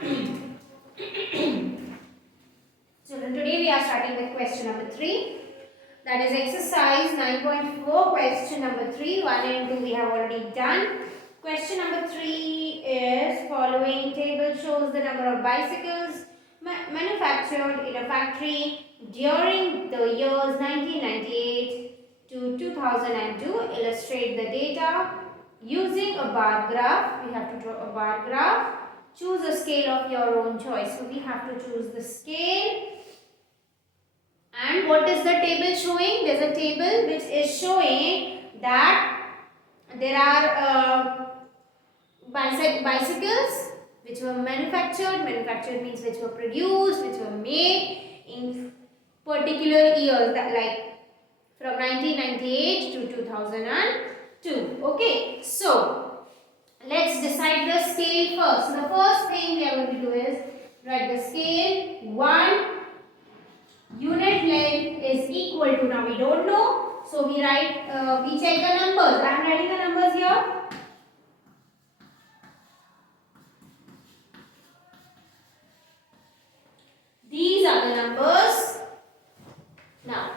Children, today we are starting with question number 3. That is exercise 9.4, question number 3. 1 and 2 we have already done. Question number 3 is following table shows the number of bicycles manufactured in a factory during the years 1998 to 2002. Illustrate the data using a bar graph. We have to draw a bar graph. Choose a scale of your own choice. So we have to choose the scale. And what is the table showing? There is a table which is showing that there are bicycles which were manufactured. Manufactured means which were produced, which were made in particular years, that like from 1998 to 2002. Okay, so let's decide the scale first. The first thing we are going to do is write the scale. 1 unit length is equal to, now we don't know, so we write, we check the numbers. I am writing the numbers here. These are the numbers. Now,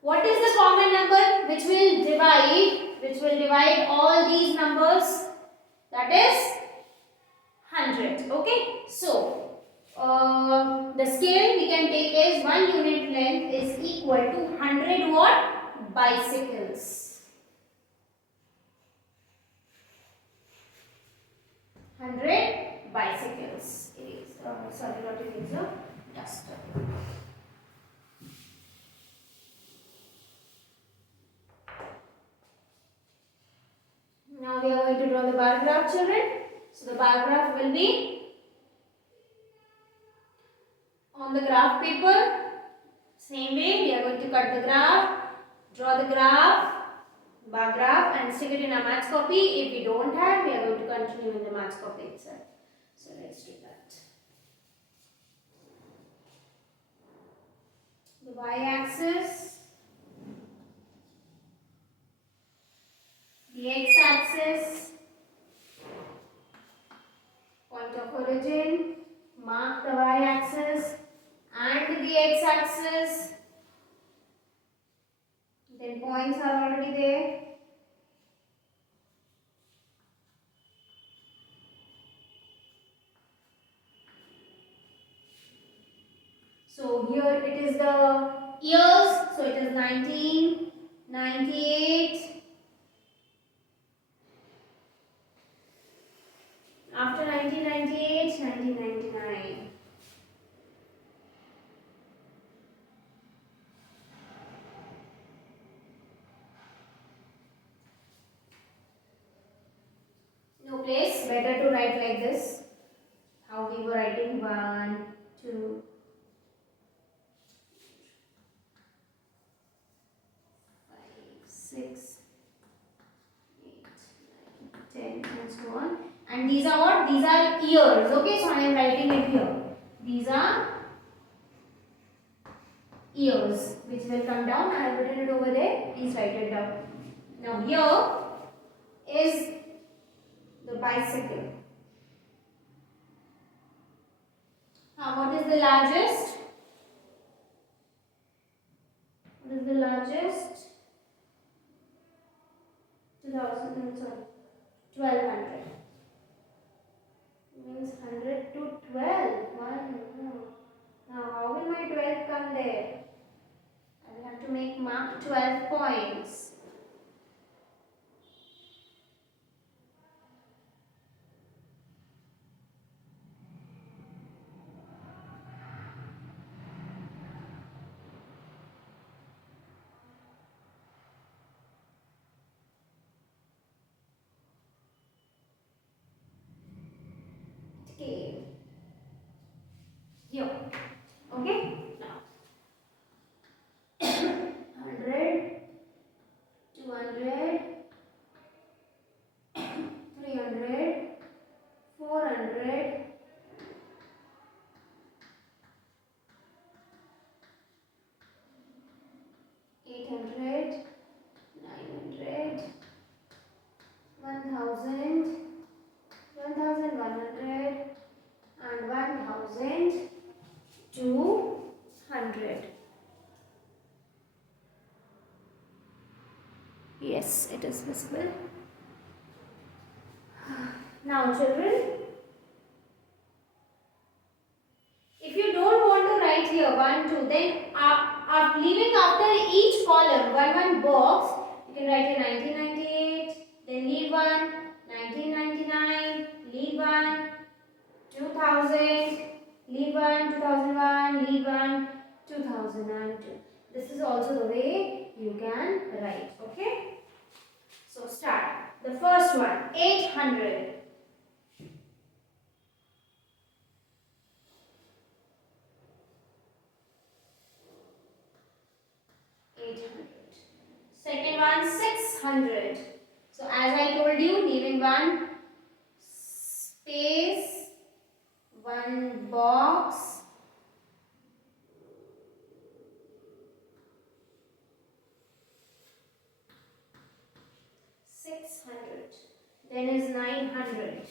what is the common number which will divide all these numbers? That is 100. Okay, so the scale we can take is 1 unit length is equal to 100 what? Bicycles. 100 bicycles. Sorry, not eraser, duster. Now we are going to draw the bar graph, children. So the bar graph will be on the graph paper. Same way, we are going to cut the graph, draw the graph, bar graph, and stick it in a match copy. If we don't have, we are going to continue in the match copy itself. So let's do that. The y-axis, the x-axis, point of origin, mark the y-axis and the x-axis. Then points are already there. So here it is the years. So it is 1998. After 1998, 1999. No place, better to write like this. How we were writing 1, 2, 5, 6, 8, 9, 10 and so on. And these are what? These are years. Okay, so I am writing it here. These are years which will come down. I have written it over there. Please write it down. Now here is the bicycle. What is the largest? What is the largest? 1200. Means 100 to 12. Now how will my 12 come there? I will have to mark 12 points. Scale. Here. Okay? Now 100 800. Yes, it is visible. Now children, if you don't want to write here 1, 2, then leaving after each column one box, you can write here 1998, then leave 1, 1999, leave 1, 2000, leave 1, 2001, leave 1, 2002. This is also the way you can write, okay? So start. The first one, 800. 800. Second one, 600. So as I told you, leaving one space, one box. Then is 900.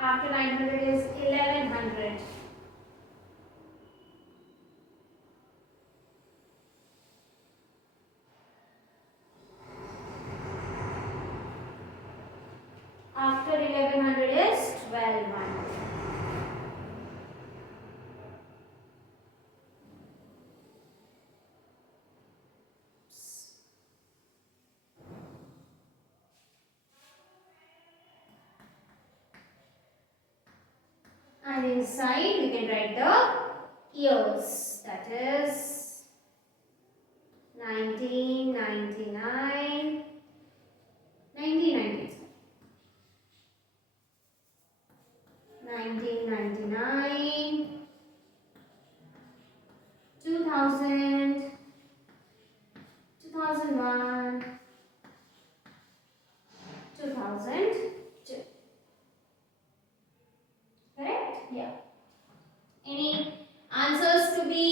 After 900 is 1100. After 1100 is 1200. And inside we can write the years. That is 1999, 1990. 1999, 2000, 2001, 2002. Correct? Yeah. Any answers to be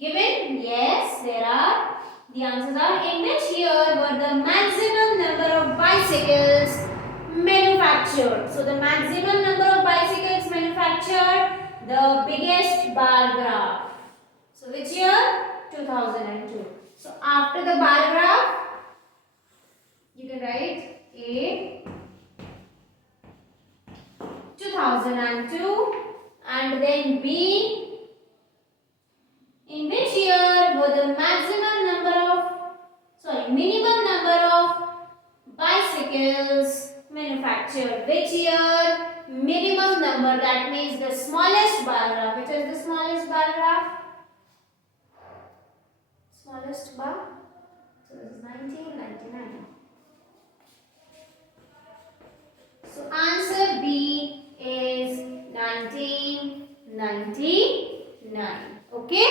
given? Yes, there are. The answers are: in which year were the maximum number of bicycles manufactured? So the maximum number of bicycles manufactured, the biggest bar graph. So which year? 2002. So after the bar graph, you can write A 2002, and then B. In which year were the minimum number of bicycles manufactured? Which year? Minimum number, that means the smallest bar graph. Which is the smallest bar graph? Smallest bar. So this is 1999. So answer B is 1999. Okay.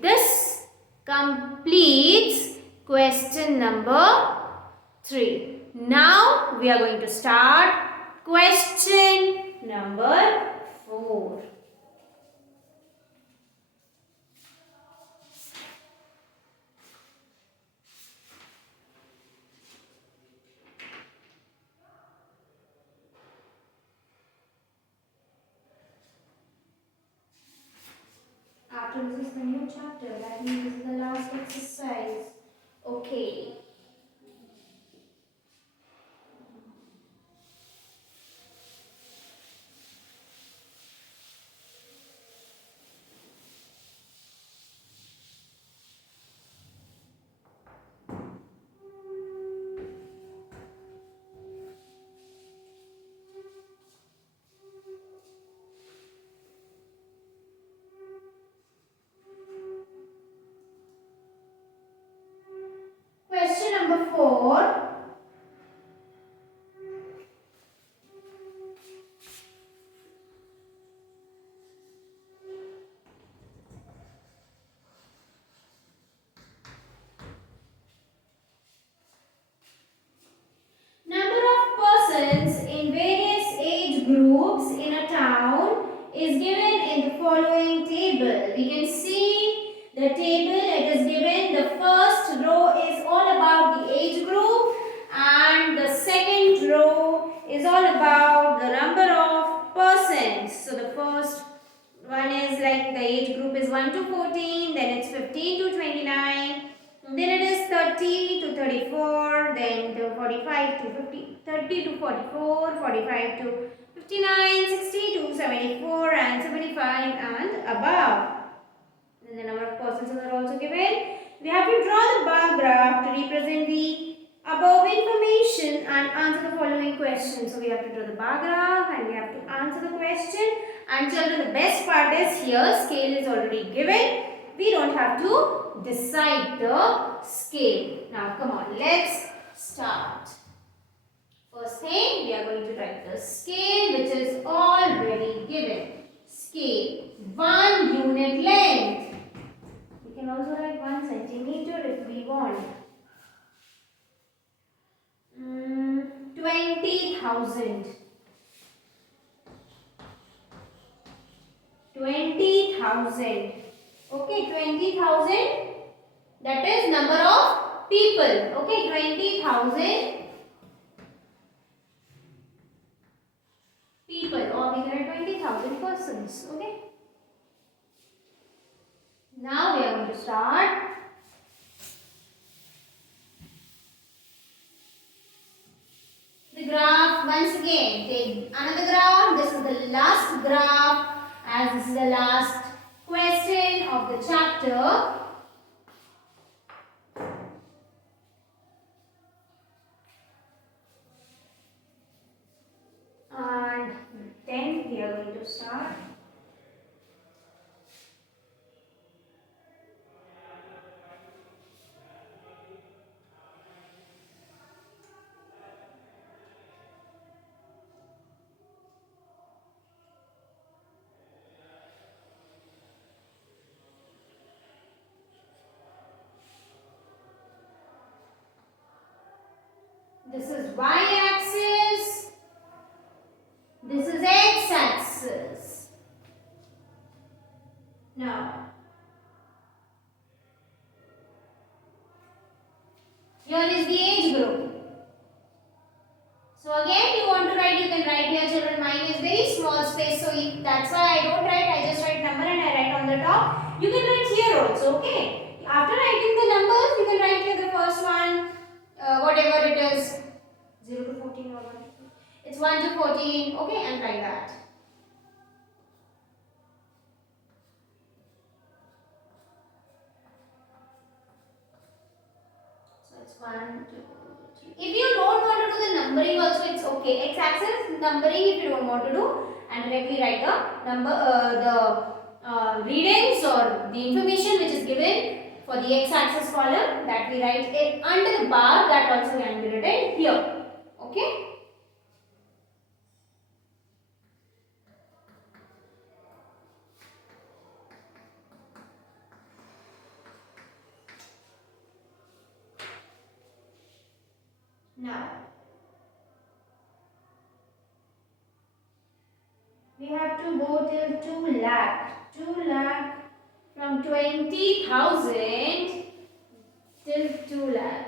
This completes question number 3. Now we are going to start question number 4. After this is the new chapter, that means this is the last exercise. Okay. Question number 4. Number of persons in various age groups in a town is given in the following table. We can see the table. It is given the first 1 to 14, then it's 15 to 29, then it is 30 to 34, then to 45 to 50, 30 to 44, 45 to 59, 60 to 74 and 75 and above. Then the number of persons are also given. We have to draw the bar graph to represent the above information and answer the following questions. So we have to draw the bar graph and we have to answer the question. And children, the best part is here scale is already given. We don't have to decide the scale. Now come on, let's start. First thing, we are going to write the scale which is already given. Scale 1 unit length. We can also write 1 centimeter if we want. 20,000. 20,000. Okay, 20,000. That is number of people. Okay, 20,000 people, or we can write 20,000 persons. Okay. Now we are going to start. The graph once again. Take another graph. This is the last graph, as this is the last question of the chapter. And then we are going to start. This is y-axis. This is x-axis. Now, here is the age group. So again, you want to write, you can write here, children. Mine is very small space, so that's why I don't write. I just write number and I write on the top. You can write here also, okay? After writing the numbers, you can write here the first one, whatever it is, 0 to 14 or 1 to 14. It's 1 to 14, okay, and like that. So it's 1, 2, 3. If you don't want to do the numbering also, it's okay. X-axis numbering if you don't want to do, and directly write the number, readings or the information which is given for the x-axis column, that we write it under the bar, that also can be written here. Okay. Now, we have to go till 2 lakh. 2 lakh from 20,000 till 2 lakh.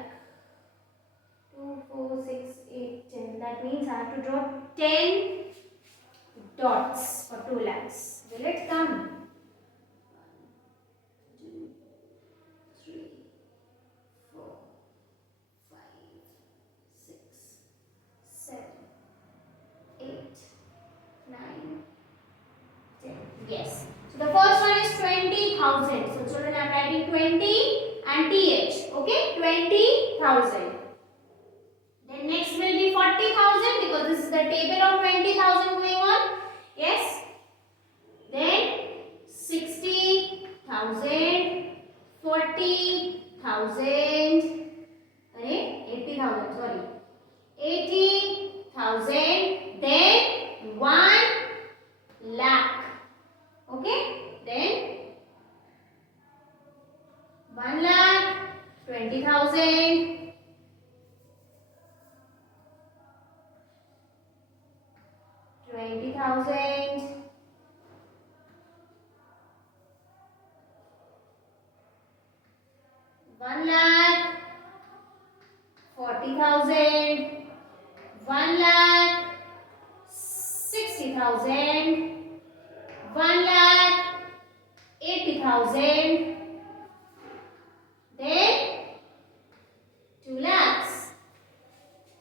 2, 4, 6, 8, 10. That means I have to draw 10 dots for 2 lakhs. Will it come? 1, 2, 3, 4, 5, 6, 7, 8, 9, 10. Yes. So the first one is 20,000. So children, I am writing 20 and TH. Okay, 20,000. Then next will be 40,000 because this is the table of 20,000 going on. Yes. Then 60,000, 40,000, 80,000, sorry. 80,000, then 1 lakh. Okay. Then 1 lakh, 20,000. 20,000, 1 lakh, 40,000, 1 lakh, 60,000, 1 lakh, 80,000. 1000. Then